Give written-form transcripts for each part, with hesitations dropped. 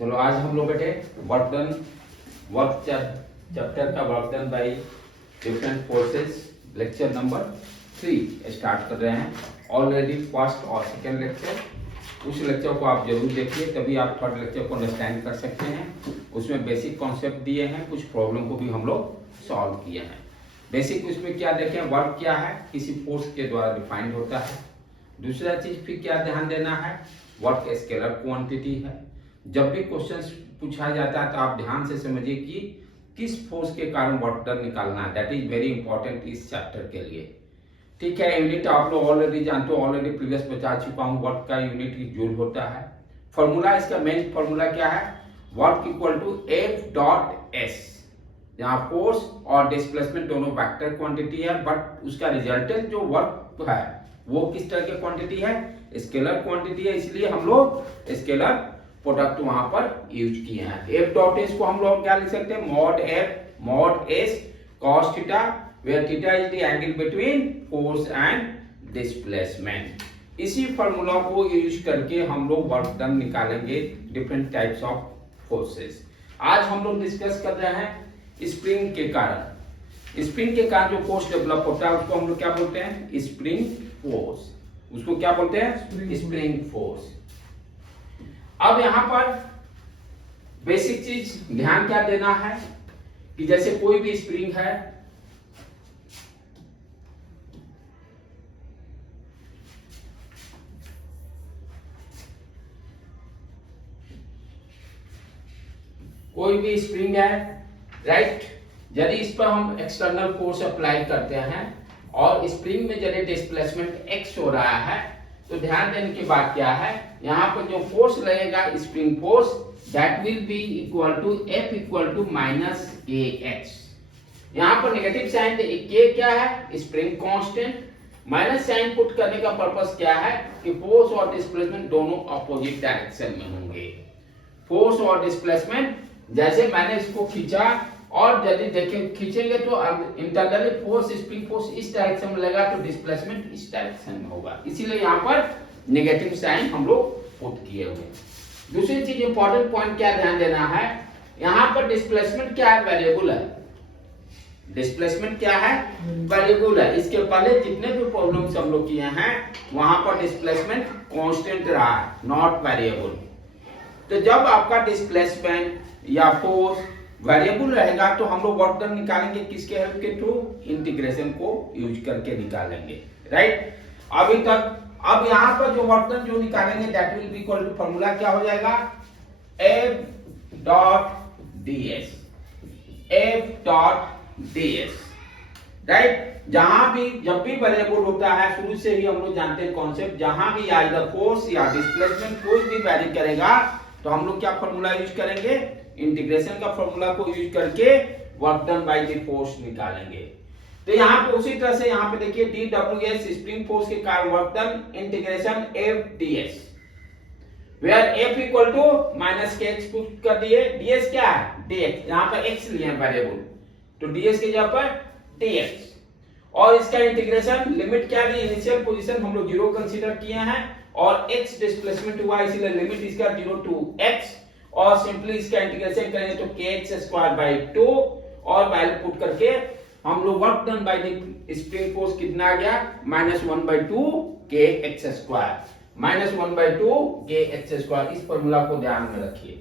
चलो आज हम लोग बैठे वर्क चैप्टर का work done by different forces lecture number 3 start कर रहे हैं। ऑलरेडी फर्स्ट और सेकेंड लेक्चर, उस लेक्चर को आप जरूर देखिए, तभी आप थर्ड लेक्चर को अंडरस्टैंड कर सकते हैं। उसमें बेसिक कॉन्सेप्ट दिए हैं, कुछ प्रॉब्लम को भी हम लोग सॉल्व किए हैं। बेसिक उसमें क्या देखें, वर्क क्या है, किसी फोर्स के द्वारा डिफाइंड होता है। दूसरा चीज फिर क्या ध्यान देना है, वर्क स्केलर क्वांटिटी है। जब भी क्वेश्चन पूछा जाता है तो आप ध्यान से समझिए कि किस फोर्स के कारण वर्क डन निकालना है। दैट इज वेरी इंपॉर्टेंट इस चैप्टर के लिए। ठीक है, यूनिट आप लोग ऑलरेडी जानते हो, ऑलरेडी प्रीवियस बता चुका हूँ। वर्क का यूनिट जूल होता है। फॉर्मूला, इसका मेन फॉर्मूला क्या है, work equal to F dot S. यहाँ फोर्स और डिस्प्लेसमेंट दोनों वेक्टर क्वांटिटी है, बट उसका रिजल्टेंट जो वर्क है वो किस तरह की क्वांटिटी है, स्केलर क्वांटिटी है। इसलिए हम लोग स्केलर प्रोडक्ट वहां पर यूज किए हैं। एफ डॉट एस को हम लोग क्या लिख सकते हैं, mod F mod S cos theta, where theta is the angle between force and displacement. इसी फॉर्मूला को यूज करके हम लोग वर्क डन निकालेंगे डिफरेंट टाइप्स ऑफ फोर्सेस। आज हम लोग डिस्कस कर रहे हैं स्प्रिंग के कारण। स्प्रिंग के कारण जो फोर्स डेवलप होता है उसको हम लोग क्या बोलते हैं, स्प्रिंग फोर्स। उसको क्या बोलते हैं, स्प्रिंग फोर्स। अब यहां पर बेसिक चीज ध्यान क्या देना है कि जैसे कोई भी स्प्रिंग है, कोई भी स्प्रिंग है, राइट। यदि इस पर हम एक्सटर्नल फोर्स अप्लाई करते हैं और स्प्रिंग में यदि डिस्प्लेसमेंट x हो रहा है, तो ध्यान देने की बात क्या है, यहाँ पर जो फोर्स लगेगा spring force, that will be equal to F equal to minus kx। यहाँ पर नेगेटिव साइन k क्या है, spring constant. Minus sign put करने का पर्पस क्या है कि फोर्स और डिस्प्लेसमेंट दोनों अपोजिट डायरेक्शन में होंगे। फोर्स और डिस्प्लेसमेंट, जैसे मैंने इसको खींचा और यदि देखें खींचेंगे तो इंटरनली फोर्स स्प्रिंग फोर्स इस डायरेक्शन में लगा तो डिस्प्लेसमेंट इस डायरेक्शन में होगा, इसीलिए यहाँ पर नेगेटिव साइन हम लोग पुट किए हुए। दूसरी चीज इंपॉर्टेंट पॉइंट क्या ध्यान देना है, यहाँ पर डिस्प्लेसमेंट क्या है, वेरिएबल है। डिस्प्लेसमेंट क्या है, वेरिएबल है। इसके पहले जितने भी प्रॉब्लम्स हम लोग किए हैं वहां पर डिस्प्लेसमेंट कांस्टेंट रहा है, नॉट वेरिएबल। तो जब आपका डिस्प्लेसमेंट या फोर्स वेरिएबल रहेगा तो हम लोग वर्क डन निकालेंगे किसके हेल्प के थ्रू, इंटीग्रेशन को यूज करके निकालेंगे, राइट। अभी तक अब यहाँ पर जो वर्क डन जो निकालेंगे that will be equal to formula क्या हो जाएगा, F dot ds, F dot ds, right. जहां भी जब भी वेरिएबल होता है, शुरू से ही हम लोग जानते हैं कॉन्सेप्ट, जहां भी आइदर फोर्स या डिस्प्लेसमेंट कोई भी वैरी करेगा तो हम लोग क्या फॉर्मूला यूज करेंगे, इंटीग्रेशन का फॉर्मूला को यूज करके work done by the force निकालेंगे। तो यहाँ पे उसी तरह से यहाँ पे देखिए dWs स्प्रिंग फोर्स के कारण work done integration F ds, where F equal to minus kx put कर दिए, ds क्या है, dx, यहाँ पर x लिए वेरिएबल तो ds की जगह पर dx, और इसका इंटीग्रेशन लिमिट क्या दी, इनिशियल पोजीशन हम लोग 0 कंसीडर किए हैं और x डिस्प्लेसमेंट हुआ, इसलिए लिमिट इसका 0 टू x, और सिंपली इसका इंटीग्रेशन करेंगे तो kx स्क्वायर बाय 2 और वैल्यू पुट करके हम लोग work done by the spring force कितना आ गया, -1/2 kx स्क्वायर, -1/2 kx स्क्वायर। इस फॉर्मूला को ध्यान में रखिए।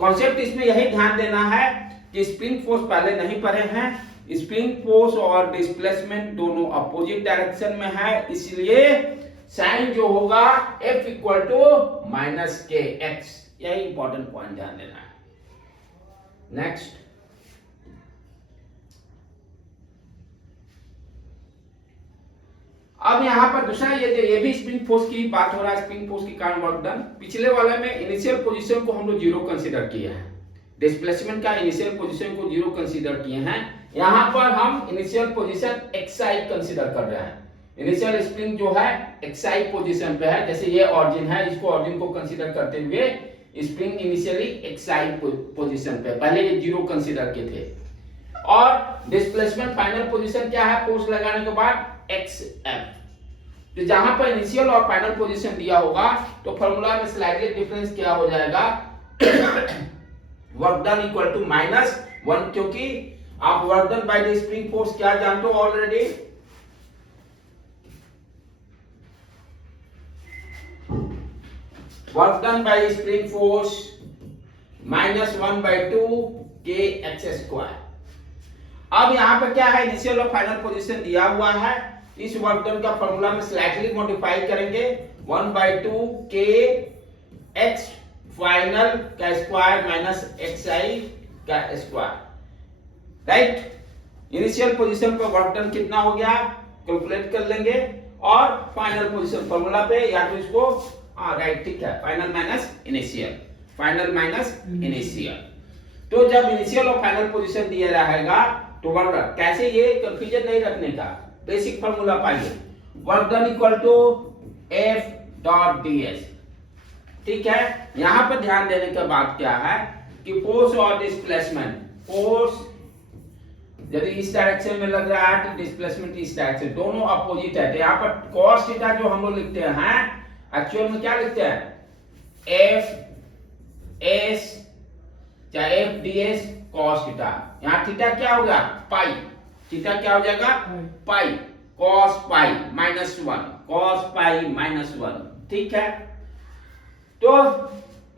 कॉन्सेप्ट इसमें यही ध्यान देना है कि स्प्रिंग फोर्स पहले नहीं पढ़े हैं, स्प्रिंग फोर्स और डिस्प्लेसमेंट दोनों अपोजिट डायरेक्शन में है, इसलिए साइन जो होगा F equal to minus kx, यही इंपॉर्टेंट पॉइंट ध्यान देना है। नेक्स्ट, अब यहां पर दूसरा ये भी स्प्रिंग फोर्स की बात हो रहा है, स्प्रिंग फोर्स के कारण वर्क डन। पिछले वाले में इनिशियल पोजीशन को हम लोग 0 कंसीडर किए हैं, डिस्प्लेसमेंट का इनिशियल पोजीशन को 0 कंसीडर किए हैं। यहां पर हम इनिशियल पोजीशन xi कंसीडर कर रहे हैं। इनिशियल स्प्रिंग जो है xi पोजीशन पे है, जैसे ये ऑरिजिन है, इसको ऑरिजिन को कंसीडर करते हुए स्प्रिंग इनिशियली xi पोजीशन पे, पहले ये 0 कंसीडर किए थे, और डिस्प्लेसमेंट फाइनल पोजीशन क्या है, फोर्स लगाने के बाद xf। तो जहां पर इनिशियल और फाइनल पोजीशन दिया होगा तो फॉर्मूला में स्लाइटली डिफरेंस क्या हो जाएगा, वर्क डन इक्वल टू -1, क्योंकि आप work done by the spring force क्या जानते हो already, work done by spring force -1/2 kx²। अब यहां पर क्या है, इनिशियल और फाइनल पोजीशन दिया हुआ है। इस वर्क डन का फॉर्मूला में स्लाइटली मॉडिफाई करेंगे, 1/2 kx फाइनल का स्क्वायर माइनस xi का स्क्वायर, राइट। इनिशियल पोजीशन पर वर्क डन कितना हो गया कैलकुलेट कर लेंगे, और फाइनल पोजीशन फॉर्मूला पे या तो इसको राइट, ठीक है, final minus initial, final minus initial. तो जब इनिशियल और फाइनल पोजीशन दिया रहेगा तो वर्क डन, कैसे, ये कंफ्यूजन नहीं रखने का, बेसिक फॉर्मूला पाइए, work done equal to F dot ds, ठीक है। यहां पर ध्यान देने का बात क्या है कि फोर्स और डिस्प्लेसमेंट, फोर्स यदि इस डायरेक्शन में लग रहा है तो डिस्प्लेसमेंट इस डायरेक्शन, दोनों अपोजिट है। तो यहाँ पर cos थीटा जो हम लोग लिखते हैं, एक्चुअल में क्या लिखते हैं, F S चाहे F ds cos थीटा, यहाँ थीटा क्या होगा पाई, थीटा क्या हो जाएगा पाई, cos पाई -1, cos पाई -1, ठीक है। तो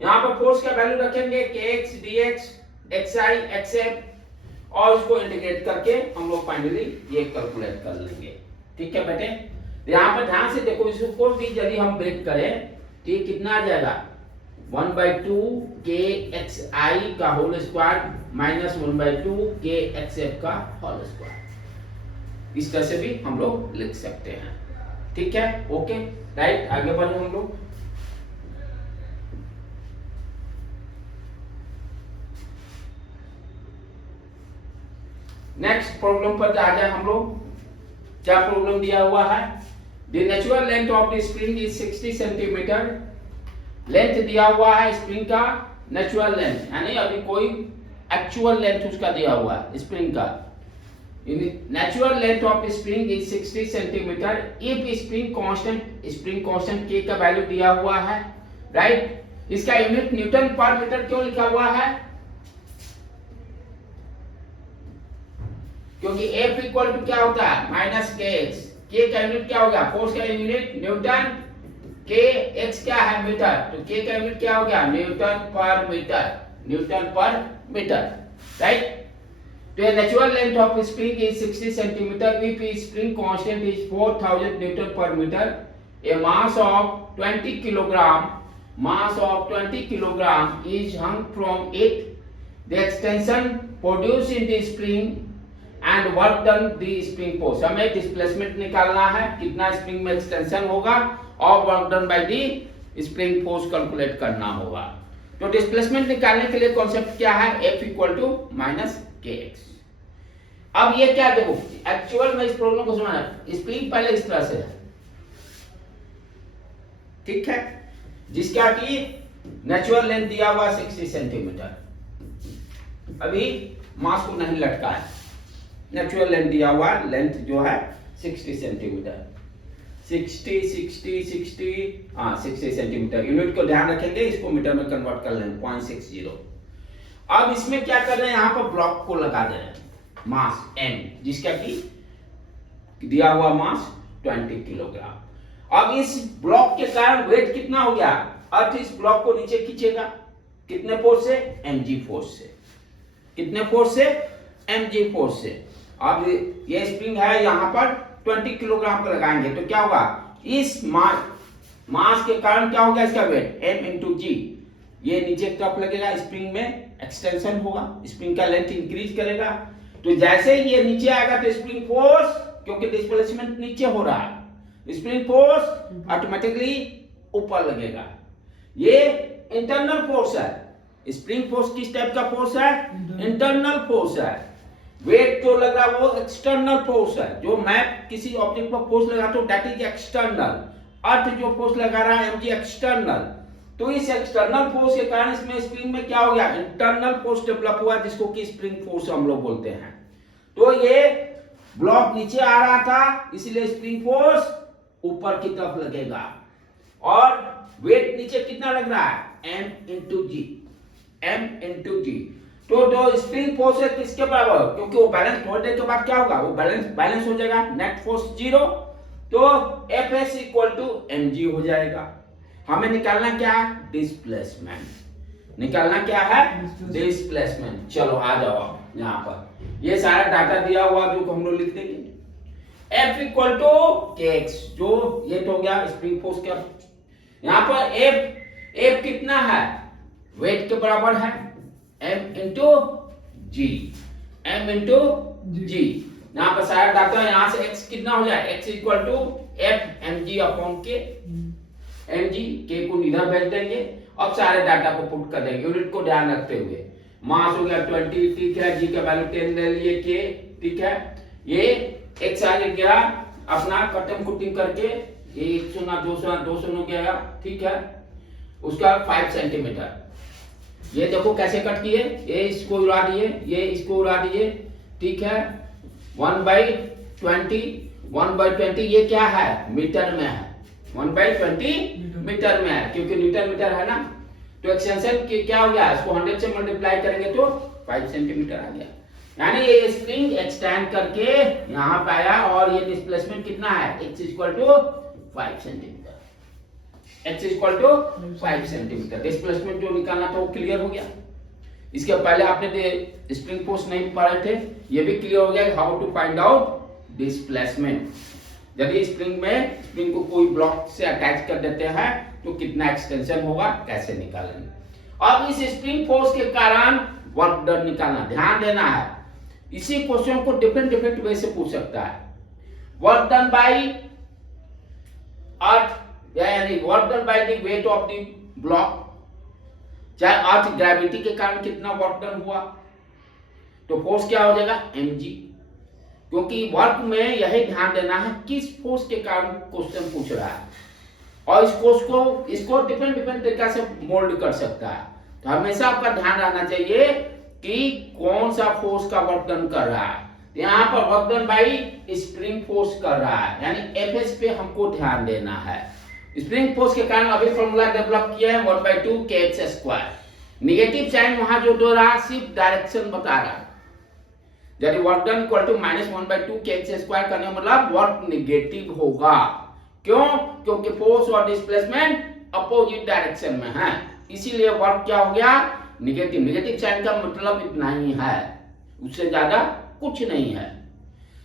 यहाँ पर फोर्स का वैल्यू रखेंगे kx dx xi xf, और उसको इंटीग्रेट करके हम लोग फाइनली ये कैलकुलेट कर लेंगे, ठीक है बेटे। यहाँ पर ध्यान से देखो, इसको भी यदि हम ब्रेक करें तो ये कितना आ जाएगा, 1/2 kxi का होल स्क्वायर माइनस 1/2 kxf का होल स्क्वायर, इस तरह से भी हम लोग लिख सकते हैं, ठीक है, ओके, राइट। आगे बढ़े हम लोग, नेक्स्ट प्रॉब्लम पर आ जाए हम लोग। क्या प्रॉब्लम दिया हुआ है, the natural length of the spring is 60 centimetre. Length दिया हुआ है स्प्रिंग का, नेचुरल लेंथ यानी अभी कोई एक्चुअल लेंथ उसका दिया हुआ है स्प्रिंग का। Natural length of spring is 60 centimeter if spring constant k का वैल्यू दिया हुआ है, राइट। इसका यूनिट न्यूटन पर मीटर क्यों लिखा हुआ है, क्योंकि F इक्वल टू क्या होता है -kx, k का यूनिट क्या होगा, फोर्स का यूनिट न्यूटन, k x क्या है मीटर, तो k का यूनिट क्या हो गया newton per meter, newton per meter, right. तो natural length of spring is 60 centimeter if spring constant is 4000 newton per meter, a mass of 20 kilogram, mass of 20 kilogram is hung from it, the extension produced in the spring and work done the spring force। हमें displacement निकालना है, कितना spring में extension होगा, और work done by the spring force calculate करना होगा। तो डिस्प्लेसमेंट निकालने के लिए कॉन्सेप्ट क्या है, F इक्वल टू -kx। अब ये क्या देखो, एक्चुअल में इस प्रॉब्लम को समझना, स्प्रिंग पहले इस तरह से है, ठीक है, जिसका कि नेचुरल लेंथ दिया हुआ 60 सेंटीमीटर, अभी मास को नहीं लटका है, नेचुरल लेंथ दिया हुआ लेंथ जो है 60 सेंटीमीटर, 60 सेंटीमीटर। यूनिट को ध्यान रखेंगे, इसको मीटर में कन्वर्ट कर लेंगे 0.60। अब इसमें क्या कर रहे हैं, यहां पर ब्लॉक को लगा दे रहे हैं मास m, जिसका कि दिया हुआ मास 20 किलोग्राम। अब इस ब्लॉक के कारण वेट कितना हो गया, अर्थ इस ब्लॉक को नीचे खींचेगा, कितने फोर्स से, mg फोर्स से, कितने फोर्स से, mg फोर्स से। अब ये स्प्रिंग है, यहां पर 20 किलोग्राम का लगाएंगे तो क्या होगा, इस मास के कारण क्या होगा, इसका वेट m इंटू g, ये नीचे की तरफ लगेगा, स्प्रिंग में एक्सटेंशन होगा, स्प्रिंग का लेंथ इंक्रीज करेगा। तो जैसे ही ये नीचे आएगा तो स्प्रिंग फोर्स, क्योंकि डिस्प्लेसमेंट नीचे हो रहा है, स्प्रिंग फोर्स ऑटोमेटिकली ऊपर लगेगा। ये इंटरनल फोर्स है, स्प्रिंग फोर्स किस टाइप का फोर्स है, इंटरनल फोर्स है। वेट जो लग रहा है वो एक्सटर्नल फोर्स है, जो मैं किसी ऑब्जेक्ट पर फोर्स लगाता हूं दैट इज एक्सटर्नल, अर्थ जो फोर्स लगा रहा है mg एक्सटर्नल। तो इस एक्सटर्नल फोर्स के कारण इसमें स्प्रिंग में क्या हो गया, इंटरनल फोर्स डेवलप हुआ, जिसको कि स्प्रिंग फोर्स हम लोग बोलते हैं। तो ये ब्लॉक नीचे आ रहा था, इसलिए स्प्रिंग फोर्स ऊपर की तरफ लगेगा, और वेट नीचे कितना लग रहा है, m इंटू जी, m इंटू जी। तो जो स्प्रिंग फोर्स है किसके बराबर, क्योंकि वो बैलेंस थोड़ी देर के बाद क्या होगा, वो बैलेंस हो जाएगा, नेट फोर्स 0, तो F S equal to M G हो जाएगा। हमें निकालना क्या है, डिस्प्लेसमेंट। निकालना क्या है, डिस्प्लेसमेंट। चलो आ जाओ यहाँ पर, ये सारा डाटा दिया हुआ जो हम लोग लिख देंगे। F इक्वल टू के एक्स, जो ये तो हो गया स्प्रिंग फोर्स का। यहाँ पर F कितना है, वेट के बराबर है, M इंटू जी, M इंटू जी। यहाँ पर सारा डाटा, यहाँ से x कितना हो जाए, x equal to F M G upon K, M G K को इधर भेज देंगे। अब सारे डाटा को पुट कर देंगे, यूनिट को ध्यान रखते हुए। मास हो गया 20, ठीक है, जी का वैल्यू 10 ले लिए, के, ठीक है, ये एक्स आ गया अपना कटम कुटिंग करके, ये 1 सुना 2 सुना 2 सुनो गया, ठीक है, उसका 5 सेंटीमीटर। ये देखो कैसे कट किए, ये इसको उड़ा दिए, ये इसको उड़ा दिए, ठीक है, 1/20, ये क्या है, मीटर में है, 1/20 मीटर में है, क्योंकि मीटर है ना। तो एक्सटेंशन क्या हो गया, इसको 100 से मल्टीप्लाई करेंगे तो 5 सेंटीमीटर आ गया। यानी ये स्प्रिंग एक्सटेंड करके यहाँ पे आया, और ये डिस्प्लेसमेंट कितना है, x equal to 5 centimetre, x equal to 5 centimetre. Displacement जो निकालना था वो क्लियर हो गया। इसके पहले आपने स्प्रिंग फोर्स नहीं पढ़े थे, ये भी क्लियर हो गया, how to find out displacement. यदि स्प्रिंग को कोई ब्लॉक से अटैच कर देते हैं तो कितना एक्सटेंशन होगा, कैसे निकालेंगे। अब इस स्प्रिंग फोर्स के कारण वर्क डन निकालना, ध्यान देना है। इसी क्वेश्चन को डिफरेंट वे से पूछ सकता है। वर्क डन बाय अर्थ, यानी work done by the weight of the block, चाहे अर्थ ग्रेविटी के कारण कितना वर्क डन हुआ, तो फोर्स क्या हो जाएगा, mg। क्योंकि वर्क में यही ध्यान देना है किस फोर्स के कारण क्वेश्चन पूछ रहा है, और इसको डिफरेंट तरीका से मोल्ड कर सकता है। तो हमेशा आपका ध्यान रहना चाहिए कि कौन सा फोर्स का वर्क डन कर रहा है। तो यहाँ पर work done by spring force कर रहा है, यानी एफएस पे हमको ध्यान देना है। स्प्रिंग फोर्स के कारण अभी फॉर्मूला डेवलप किया है 1/2 kx²। नेगेटिव साइन वहां जो दे रहा सिर्फ डायरेक्शन बता रहा है। यदि work done equal to -1/2 kx² करने मतलब वर्क नेगेटिव होगा। क्यों, क्योंकि फोर्स और डिस्प्लेसमेंट अपोजिट डायरेक्शन में है, इसीलिए वर्क क्या हो गया, नेगेटिव साइन का मतलब इतना ही है, उससे ज्यादा कुछ नहीं है।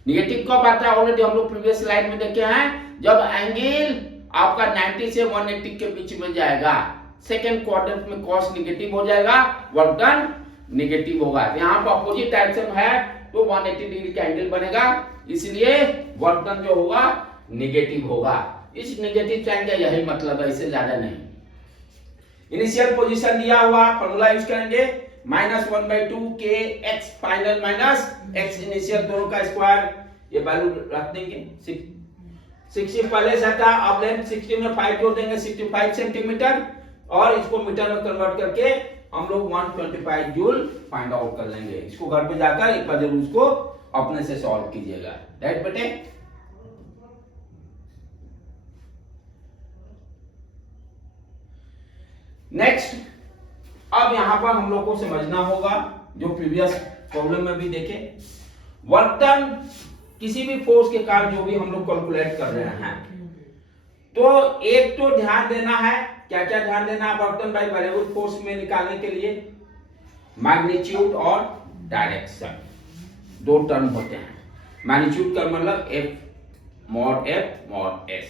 नेगेटिव कब आता है, ऑलरेडी हम लोग प्रीवियस स्लाइड में देखे हैं, जब एंगल आपका 90 से 180 के बीच में जाएगा, सेकेंड क्वाड्रेंट में कॉस नेगेटिव हो जाएगा, वर्क डन नेगेटिव होगा। यहाँ पर अपोजिट डायरेक्शन है तो 180 डिग्री का एंगल बनेगा, इसलिए वर्क डन जो होगा नेगेटिव होगा। इस नेगेटिव साइन का यही मतलब है, इससे ज्यादा नहीं। इनिशियल पोजीशन दिया हुआ, फॉर्मूला यूज करेंगे -1/2 kx final minus x initial, दोनों का स्क्वायर, ये वैल्यू रख देंगे। 60 पहले से था, अब लेंथ 60 में 5 जोड़ देंगे, 65 सेंटीमीटर, और इसको मीटर में कन्वर्ट करके हम लोग 125 जूल फाइंड आउट कर लेंगे। इसको घर पे जाकर एक बार जरूर इसको अपने से सॉल्व कीजिएगा, राइट बेटे। नेक्स्ट, अब यहां पर हम लोग को समझना होगा जो प्रीवियस प्रॉब्लम में भी देखे, वर्क डन किसी भी फोर्स के कारण जो भी हम लोग कैलकुलेट कर रहे हैं, तो एक तो ध्यान देना है, क्या क्या ध्यान देना है work done by variable force में निकालने के लिए, मैग्नीट्यूड और डायरेक्शन, दो टर्म होते हैं। मैग्नीट्यूड का मतलब F mod S,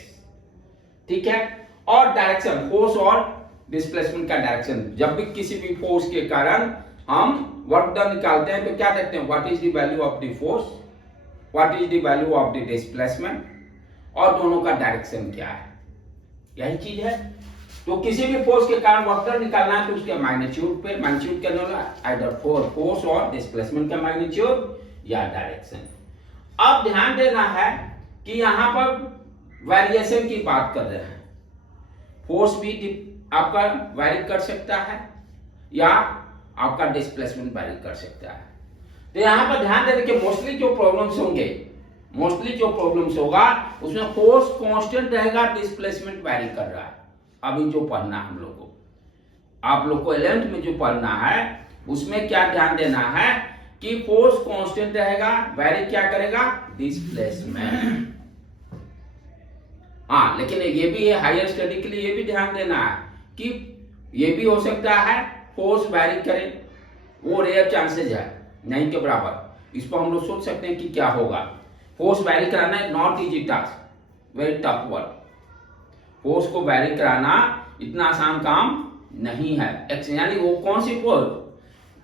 ठीक है, और डायरेक्शन फोर्स और डिस्प्लेसमेंट का डायरेक्शन। जब भी किसी भी फोर्स के कारण हम वर्क डन निकालते हैं तो क्या देखते हैं, what is the value of the force, what is the value of the displacement, और दोनों का डायरेक्शन क्या है, यही चीज है। तो किसी भी फोर्स के कारण वर्क डन निकालना है तो उसके मैग्नीट्यूड पे, मैग्नीट्यूड क्या होगा, आइदर फोर्स और डिस्प्लेसमेंट का मैग्नीट्यूड या डायरेक्शन। अब ध्यान देना है कि यहां पर वेरिएशन की बात कर रहे हैं, फोर्स भी आपका वैरी कर सकता है या आपका डिस्प्लेसमेंट वैरी कर सकता है। तो यहां पर ध्यान देने के मोस्टली जो प्रॉब्लम्स होगा उसमें फोर्स कांस्टेंट रहेगा, डिस्प्लेसमेंट वैरी कर रहा है। अभी जो पढ़ना हम लोग को, आप लोग को 11th में जो पढ़ना है उसमें क्या ध्यान देना है कि फोर्स कांस्टेंट रहेगा, वैरी क्या करेगा, डिस्प्लेसमेंट। हाँ, लेकिन ये भी है हायर स्टडी के लिए ये भी ध्यान देना है कि ये भी हो सकता है फोर्स वैरी करे, वो रेयर चांसेस है, नहीं के बराबर। इस पर हम लोग सोच सकते हैं कि क्या होगा। फोर्स वैरी कराना है not easy task, very tough work. Force को वैरी कराना इतना आसान काम नहीं है। यानी वो कौन सी फोर्स,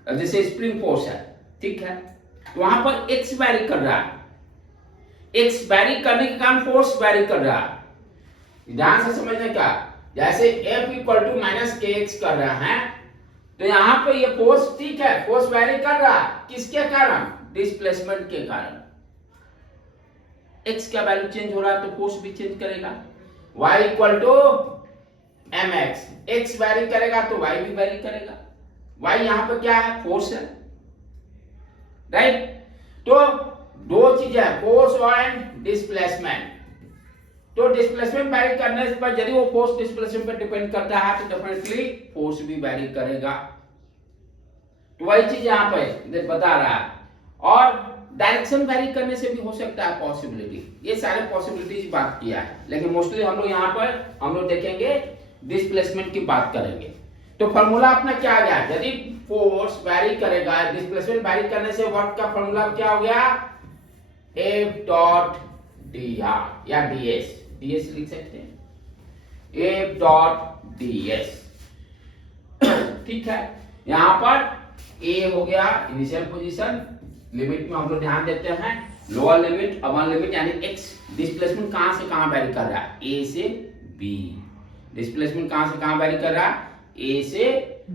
जैसे स्प्रिंग फोर्स है, ठीक है, तो वहां पर एक्स वैरी कर रहा है, एक्स वैरी करने के कारण फोर्स वैरी कर रहा है। ध्यान से समझने का, जैसे F इक्वल टू माइनस के एक्स कर रहा है, तो यहां पर ये फोर्स ठीक है, फोर्स वैरी कर रहा है, किसके कारण, डिस्प्लेसमेंट के कारण। x का वैल्यू चेंज हो रहा है तो फोर्स भी चेंज करेगा। y equal to mx, x vary करेगा तो y भी वैरी करेगा। y यहां पर क्या है, फोर्स है, राइट। तो दो चीजें हैं, फोर्स एंड डिस्प्लेसमेंट। तो डिस्प्लेसमेंट वैरी करने पर यदि वो फोर्स डिस्प्लेसमेंट पर डिपेंड करता है तो डेफिनेटली फोर्स भी वैरी करेगा। तो वही चीज यहां पर बता रहा है। और डायरेक्शन वैरी करने से भी हो सकता है पॉसिबिलिटी, ये सारे पॉसिबिलिटीज बात किया है, लेकिन मोस्टली हम लोग यहाँ पर हम लोग देखेंगे डिस्प्लेसमेंट की बात करेंगे। तो फॉर्मूला अपना क्या आ गया, यदि फोर्स वैरी करेगा, डिस्प्लेसमेंट वैरी करने से वर्क का फॉर्मूला क्या हो गया, F डॉट dr या ds, ds लिख सकते हैं, F डॉट ds, ठीक है। यहां पर a हो गया इनिशियल पोजीशन, लिमिट में हम लोग ध्यान देते हैं लोअर लिमिट, अपर लिमिट, यानी x डिस्प्लेसमेंट कहां से कहां वैरी कर रहा है, a से b। डिस्प्लेसमेंट कहां से कहां वैरी कर रहा है, a से b।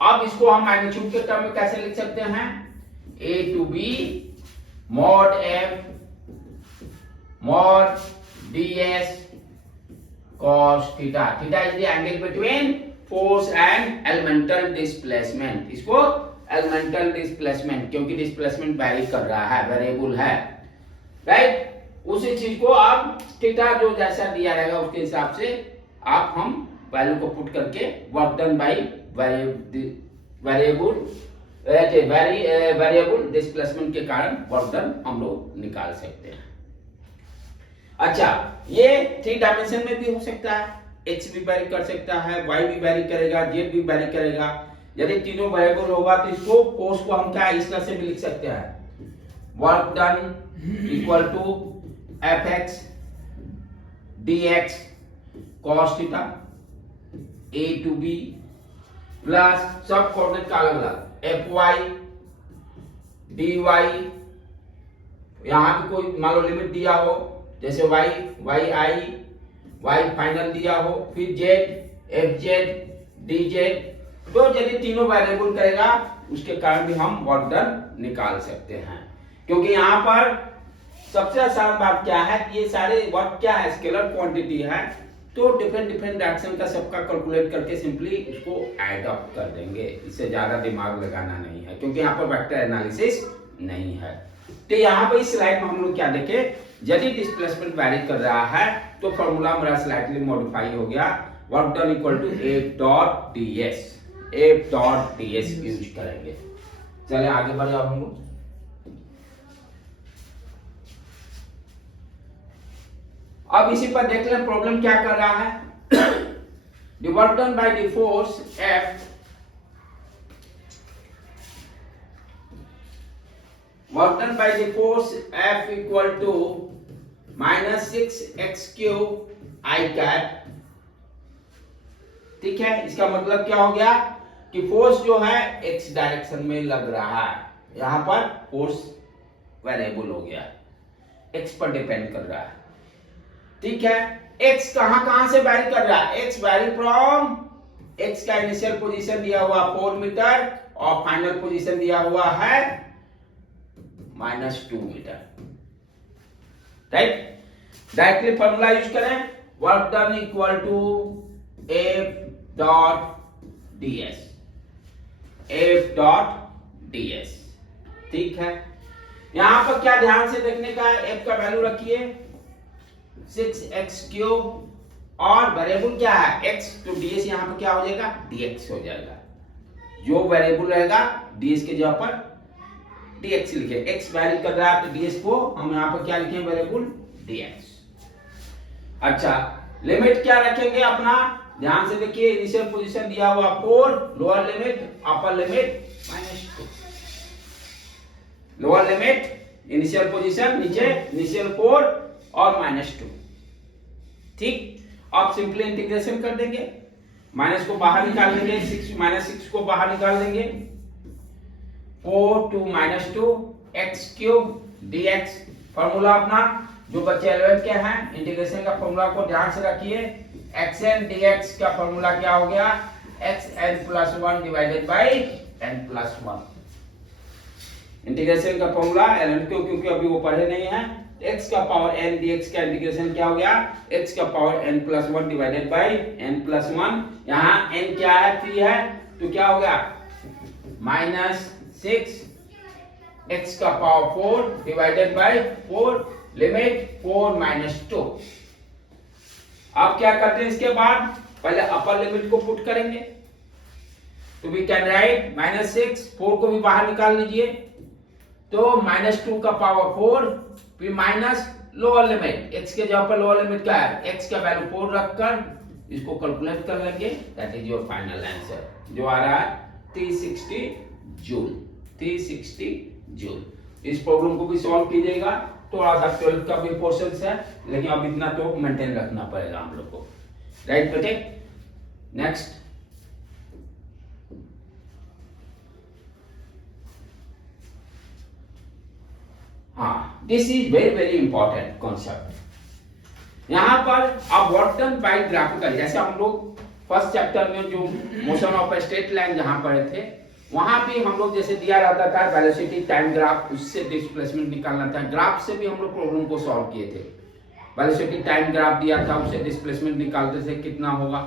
अब इसको हम मैग्नीट्यूड के टर्म में कैसे लिख सकते हैं, a टू b मॉड f mod ds cos theta, theta is the angle between force and elemental displacement। इसको elemental displacement, क्योंकि displacement वैरी कर रहा है, वेरिएबल है, राइट। उसी चीज को अब थीटा जो जैसा दिया रहेगा उसके हिसाब से आप हम वैल्यू को पुट करके work done by variable displacement के कारण वर्क डन हम लोग निकाल सकते हैं। अच्छा, ये 3 डायमेंशन में भी हो सकता है, x भी वैरी कर सकता है, y भी वैरी करेगा, z भी वैरी करेगा। यदि तीनों वेरिएबल होगा तो इसको फोर्स को हम क्या इस तरह से भी लिख सकते हैं, work done equal to fx dx cos theta a to b plus सब कोऑर्डिनेट का अलग अलग fy dy, यहां भी कोई मान लो लिमिट दिया हो, जैसे y फाइनल दिया हो, फिर z fz dz। तो यदि तीनों वेरिएबल करेगा उसके कारण भी हम वर्क डन निकाल सकते हैं, क्योंकि यहाँ पर सबसे आसान बात क्या है, ये सारे वर्क क्या है, स्केलर क्वांटिटी है, तो डिफरेंट डायरेक्शन का सबका कैलकुलेट करके सिंपली उसको ऐड अप कर देंगे। इससे ज्यादा दिमाग लगाना नहीं है, क्योंकि यहाँ पर वेक्टर एनालिसिस नहीं है। तो यहाँ पर इस स्लाइड में हम लोग क्या देखे, यदि डिस्प्लेसमेंट वैरी कर रहा है तो फॉर्मूला मेरा स्लाइटली मॉडिफाई हो गया, work done equal to F dot ds use करेंगे। चले आगे बढ़े हम लोग। अब इसी पर देख लें प्रॉब्लम क्या कर रहा है। The work done by the force F equal to minus 6x cube I cap। ठीक है, इसका मतलब क्या हो गया कि फोर्स जो है x डायरेक्शन में लग रहा है, यहां पर फोर्स वेरिएबल हो गया, x पर डिपेंड कर रहा है, ठीक है। x कहां से वैरी कर रहा है, x वैरी फ्रॉम, x का इनिशियल पोजीशन दिया हुआ 4 मीटर और फाइनल पोजीशन दिया हुआ है -2 meter, right. Directly formula use करें, work done equal to F dot ds, ठीक है। यहां पर क्या ध्यान से देखने का है, f का वैल्यू रखिए 6x क्यूब और वेरिएबल क्या है x, तो ds यहाँ पर क्या हो जाएगा dx हो जाएगा। जो वेरिएबल रहेगा ds के जगह पर dx लिखे, x वैरी कर रहा है तो ds को हम यहाँ पर क्या लिखेंगे वेरिएबल dx। अच्छा लिमिट क्या रखेंगे अपना, ध्यान से देखिए इनिशियल पोजीशन दिया हुआ 4, lower limit upper limit -2, lower limit initial position नीचे इनिशियल 4 और -2। ठीक, अब सिंपली इंटीग्रेशन कर देंगे, माइनस को बाहर निकाल देंगे, 6 को बाहर निकाल देंगे, 4 to -2 x³ dx। फॉर्मूला अपना जो बच्चे 11th के हैं, इंटीग्रेशन का फॉर्मूला को ध्यान से रखिए, xn dx का फॉर्मूला क्या हो गया xn+1 divided by n+1। Integration का फॉर्मूला ln क्योंकि अभी वो पढ़े नहीं है, x का पावर n dx का इंटीग्रेशन क्या हो गया x का power n+1 divided by n+1। यहाँ n क्या है 3 है तो क्या हो गया -6 x का पावर 4 डिवाइडेड बाई 4, लिमिट 4 -2। अब क्या करते हैं इसके बाद, पहले अपर लिमिट को पुट करेंगे, तो वी कैन राइट -6, 4 को भी बाहर निकाल लीजिए, तो -2 का पावर 4 फिर माइनस लोअर लिमिट, x के जगह पर लोअर लिमिट क्या है x का वैल्यू 4 रखकर इसको कैलकुलेट कर लेंगे, that is your final answer जो आ रहा है 360 जूल। 360 जूल। इस प्रॉब्लम को भी सॉल्व कीजिएगा, थोड़ा सा 12 का भी पोर्शन है लेकिन अब इतना तो मेंटेन रखना पड़ेगा हम लोग को, राइट बेटे। नेक्स्ट, हाँ this is very very important concept. यहां पर अब वर्क डन बाय ग्राफिकल, जैसे हम लोग फर्स्ट चैप्टर में जो मोशन ऑफ स्ट्रेट लाइन जहां पढ़े थे, वहां भी हम लोग जैसे दिया रहता था वेलोसिटी टाइम ग्राफ, उससे डिस्प्लेसमेंट निकालना था, ग्राफ से भी हम लोग प्रॉब्लम को सॉल्व किए थे। वेलोसिटी टाइम ग्राफ दिया था, उससे डिस्प्लेसमेंट निकालते थे कितना होगा,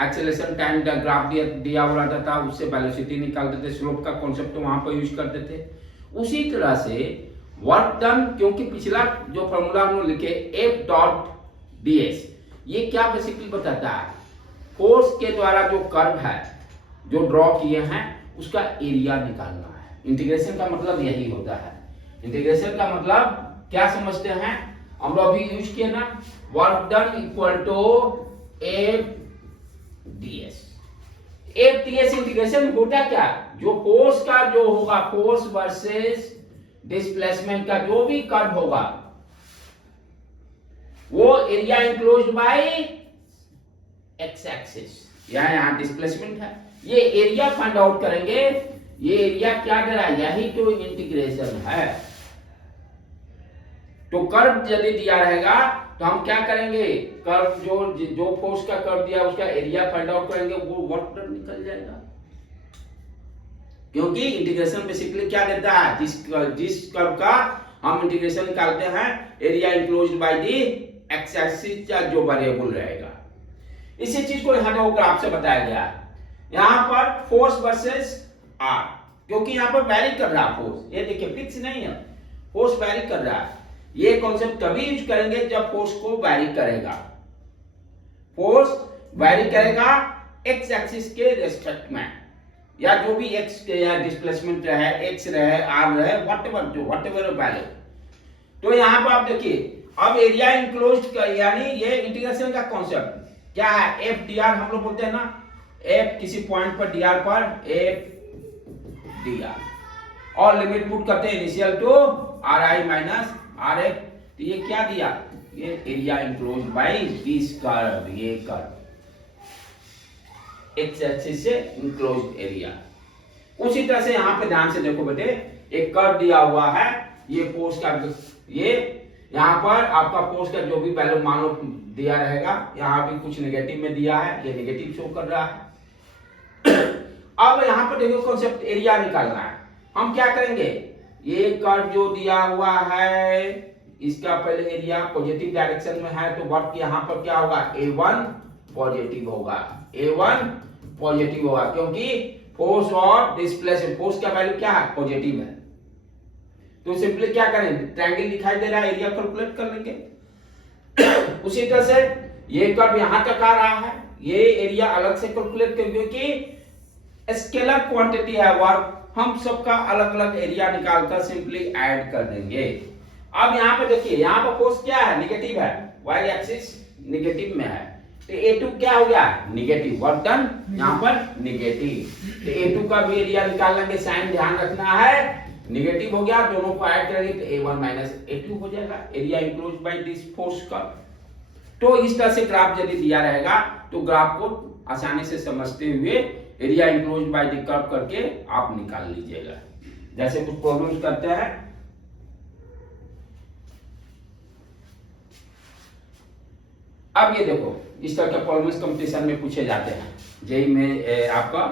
एक्सेलरेशन टाइम ग्राफ दिया हुआ रहता था, उससे वेलोसिटी निकालते थे, स्लोप का कॉन्सेप्ट तो वहां पर यूज करते थे। उसी तरह से वर्क डन, क्योंकि पिछला जो फॉर्मूला हम लोग लिखे F.ds, ये क्या बेसिकली बताता है, फोर्स के द्वारा जो कर्व है जो ड्रॉ किए हैं उसका एरिया निकालना है। इंटीग्रेशन का मतलब यही होता है। इंटीग्रेशन का मतलब क्या समझते हैं, हम लोग अभी यूज किए ना, work done equal to F.ds। F.ds integration होता क्या, जो फोर्स का जो होगा, फोर्स वर्सेस डिस्प्लेसमेंट का जो भी कर्व होगा वो area enclosed by X axis, यहां डिस्प्लेसमेंट है, ये एरिया फाइंड आउट करेंगे। ये एरिया क्या दे रहा है, यही तो इंटीग्रेशन है। तो कर्व यदि दिया रहेगा तो हम क्या करेंगे, कर्व जो फोर्स का कर्व दिया उसका एरिया फाइंड आउट करेंगे, वो वर्क डन निकल जाएगा। क्योंकि इंटीग्रेशन बेसिकली क्या देता है, जिस कर्व का हम इंटीग्रेशन निकालते हैं, area enclosed by the x axis या जो वेरिएबल रहेगा। इसी चीज को यहां पे ग्राफ से बताया गया है। यहां पर फोर्स वर्सेस आर, क्योंकि यहां पर वैरी कर रहा है फोर्स, ये देखिए फिक्स नहीं है, फोर्स वैरी कर रहा है। ये कॉन्सेप्ट तभी यूज करेंगे जब फोर्स को वैरी करेगा, फोर्स वैरी करेगा एक्स एक्सिस के रेस्पेक्ट में, या जो भी एक्स के या डिस्प्लेसमेंट रहे, एक्स रहे, आर रहे, व्हाटएवर वैल्यू। तो यहां पर आप देखिए, अब एरिया इंक्लोज्ड का यानी ये इंटीग्रेशन का कॉन्सेप्ट क्या है, एफ डी आर हम लोग बोलते हैं ना, एफ किसी पॉइंट पर डी आर पर एफ डी आर, और लिमिट पुट करते हैं initial to R I minus R F. तो ये क्या दिया, ये area enclosed by this curve, ये कर्व एक्स एक्सिस से इंक्लोज्ड एरिया। उसी तरह से यहां पे ध्यान से देखो बेटे, एक कर्व दिया हुआ है, ये फोर्स का, ये यहां पर आपका फोर्स का जो भी वैल्यू मान लो दिया रहेगा, यहां भी कुछ नेगेटिव में दिया है, ये नेगेटिव शो कर रहा है। अब यहां पर देखो कॉन्सेप्ट एरिया निकालना है, हम क्या करेंगे, ये कर्व जो दिया हुआ है इसका पहले एरिया पॉजिटिव डायरेक्शन में है, तो वर्क यहां पर क्या होगा, A1 पॉजिटिव होगा, A1 पॉजिटिव होगा, क्योंकि फोर्स और डिस्प्लेसमेंट, फोर्स का वैल्यू क्या है, पॉजिटिव है। तो सिंपली क्या करें, ट्रायंगल दिखाई दे रहा है, एरिया कैलकुलेट कर लेंगे। उसी तरह से ये कर्व यहां तक आ रहा है, ये एरिया अलग से कैलकुलेट करेंगे क्योंकि स्केलर क्वांटिटी है वर्क, हम सबका अलग अलग एरिया निकालकर सिंपली ऐड कर देंगे। अब यहाँ पे देखिए, यहाँ पर फोर्स क्या है, निगेटिव है, वाई एक्सिस निगेटिव में है, तो A2 क्या हो गया, निगेटिव, वर्क डन यहाँ पर निगेटिव, तो A2 का भी एरिया निकाल लेंगे, साइन ध्यान रखना है, निगेटिव हो गया, दोनों को ऐड करेंगे तो A1 माइनस A2 हो जाएगा, area enclosed by this force का। तो इस तरह से ग्राफ यदि दिया रहेगा तो ग्राफ को आसानी से समझते हुए area enclosed by the curve करके आप निकाल लीजिएगा। जैसे कुछ प्रॉब्लम्स करते हैं, अब ये देखो इस तरह के प्रॉब्लम्स कंपटीशन में पूछे जाते हैं, जेई में आपका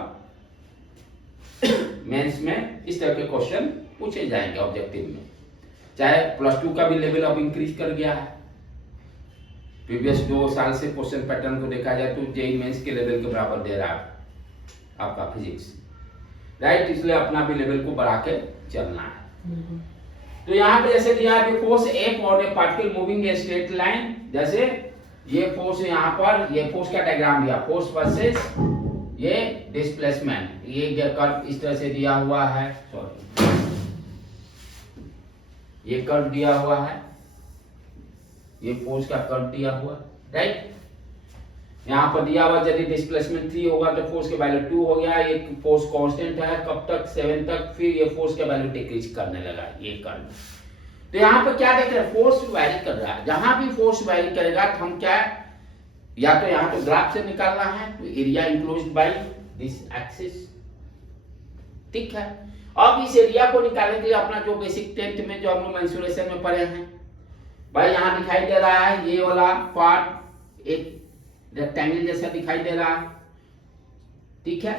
मेंस में इस तरह के क्वेश्चन पूछे जाएंगे ऑब्जेक्टिव में। चाहे +2 का भी लेवल अब इंक्रीज कर गया है, प्रीवियस 2 साल से क्वेश्चन पैटर्न को देखा जाए तो जेई मेंस के लेवल के बराबर दे रहा है आपका फिजिक्स, राइट, इसलिए अपना भी लेवल को बढ़ा के चलना है। तो यहाँ पे जैसे दिया है force F on A particle moving a straight line, जैसे ये फोर्स यहाँ पर, ये फोर्स का डायग्राम दिया, फोर्स वर्सेस ये डिस्प्लेसमेंट, ये कर्व इस तरह से दिया हुआ है, सॉरी ये कर्व दिया हुआ है, ये फोर्स का कर्व दिया हुआ, राइट, यहाँ पर दिया हुआ यदि डिस्प्लेसमेंट 3 होगा तो फोर्स का वैल्यू 2 हो गया, ये फोर्स कांस्टेंट है कब तक, 7 तक, फिर ये फोर्स का वैल्यू डिक्रीज करने लगा, ये कर्व। तो यहाँ पर क्या देख रहे हैं, फोर्स वैरी कर रहा है, जहां भी फोर्स वैरी करेगा तो हम क्या, या तो यहाँ तो ग्राफ से निकालना है, तो area enclosed by this axis, ठीक है। अब इस एरिया को निकालने के लिए अपना जो बेसिक 10th में जो हम लोग मेंसुरेशन में पढ़े हैं, भाई यहाँ दिखाई दे रहा है ये वाला पार्ट एक रेक्टेंगल जैसा दिखाई दे रहा है, ठीक है,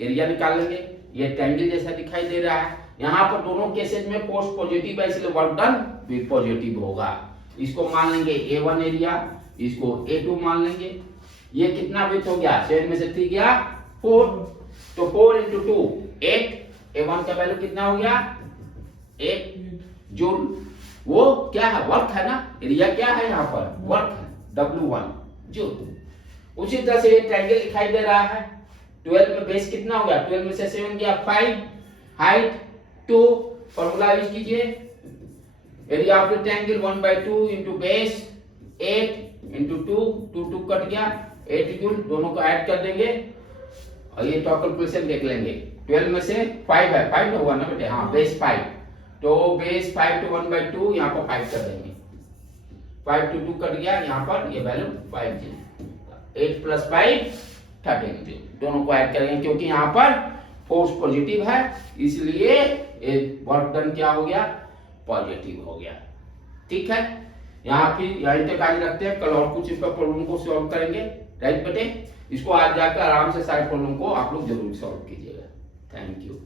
एरिया निकाल लेंगे, ये ट्रायंगल जैसा दिखाई दे रहा है, यहाँ पर दोनों केसेस में फोर्स पॉजिटिव है इसलिए वर्क डन भी पॉजिटिव होगा, इसको मान लेंगे A1 एरिया, इसको A2 मान लेंगे, ये कितना विड्थ हो गया, 7 में से 3 गया 4, तो 4 into 2 8, A1 का वैल्यू कितना हो गया 8 जूल, वो क्या है, वर्क है ना, एरिया क्या है यहाँ पर, वर्क है, W1 जूल। उसी तरह से ये ट्रायंगल दिखाई दे रहा है, 12 में बेस कितना हो गया, 12 में से 7 गया 5, हाइट 2, फॉर्मूला यूज कीजिए, area of the triangle 1/2 into base 8 into 2, 2 cut गया 8 जूल, दोनों को ऐड कर देंगे और ये तो कैलकुलेशन देख लेंगे, 12 में से 5 है, 5 होगा ना बेटे, हाँ बेस 5, तो बेस 5 to 1/2 यहाँ पर 5 कर देंगे, 5 to 2 कट गया, यहाँ पर ये वैल्यू 5 जूल, 8 + 5 13 जूल, दोनों को ऐड करेंगे क्योंकि यहाँ पर फोर्स पॉजिटिव है इसलिए वर्क डन क्या हो गया, पॉजिटिव हो गया, ठीक है। यहाँ फिर यहीं तक आज रखते हैं, कल और कुछ इसका प्रॉब्लम को सॉल्व करेंगे, राइट बेटे, इसको आज जाकर आराम से सारे प्रॉब्लम को आप लोग जरूर सॉल्व कीजिएगा। Thank you.